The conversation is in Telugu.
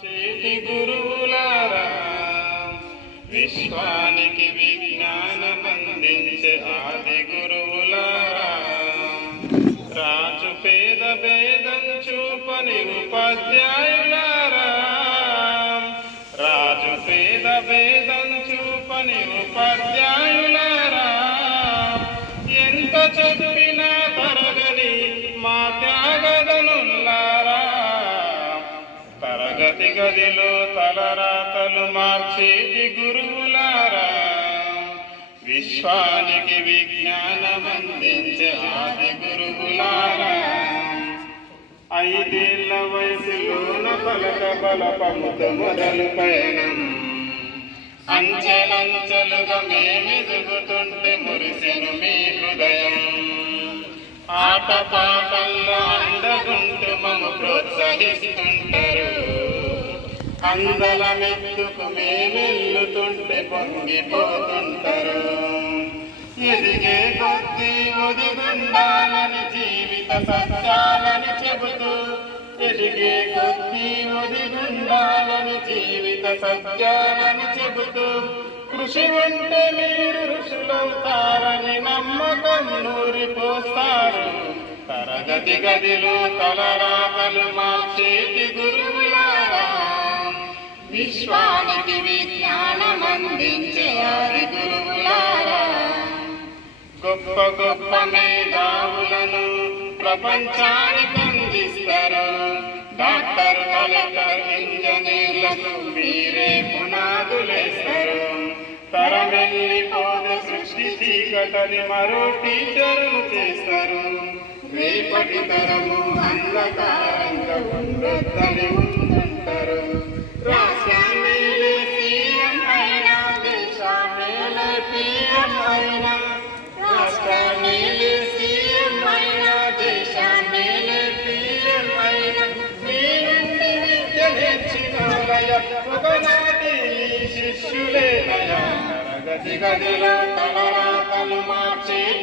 చేతి గురువులారా విశ్వానికి విజ్ఞానమందించే ఆది గురువులారా రాజు పేద భేదం చూపని ఉపాధ్యాయులారా రాజు పేద భేదం చూపని ఉపాధ్యాయులారా ఎంత చదువు గతి గదిలో తలరాతలు మార్చేది గురువులారా. విశ్వానికి విజ్ఞానమందించే ఆది గురువులారా. ఐదేళ్ళ వయసులోన పలక బలపముత మొదలు పయనం. అంచెలంచెలుగా మేమెదుగుతుంటే మురిసెను మీ హృదయం. ఆట పాటల్లో అండగుంటూ మమ్ము ప్రోత్సహిస్తుంటారు. అందల మెత్తుకు మేమెల్లుతుంటే పొంగిపోతుంటారు ఎదిగే కొద్ది ఒదిగుండాలని జీవిత సత్యాలని చెబుతూ ఎదిగే కొద్ది ఒదిగుండాలని జీవిత సత్యాలని చెబుతూ కృషి ఉంటే మీరు ఋషులవుతారని నమ్మకం నూరిపోస్తారు తరగతి గదిలో తలరాతలు మార్చేటి విశ్వానికి విజ్ఞానమందించే ఆది గురువులారా. గొప్ప గొప్ప మేధావులను ప్రపంచానికి అందిస్తారు డాక్టర్ కలెక్టర్ ఇంజనీర్లకు మీరే పునాదులేస్తారు. తరమెల్లిపోతే సృష్టి చీకటని మరో టీచరులు చేస్తారు. రేపటి తరము అంధకారంగా ఉండొద్దని ముందుంటారు. నేర్చినోలయ ఒకనాటి నీ గదిలో తలరాతలు మార్చేటి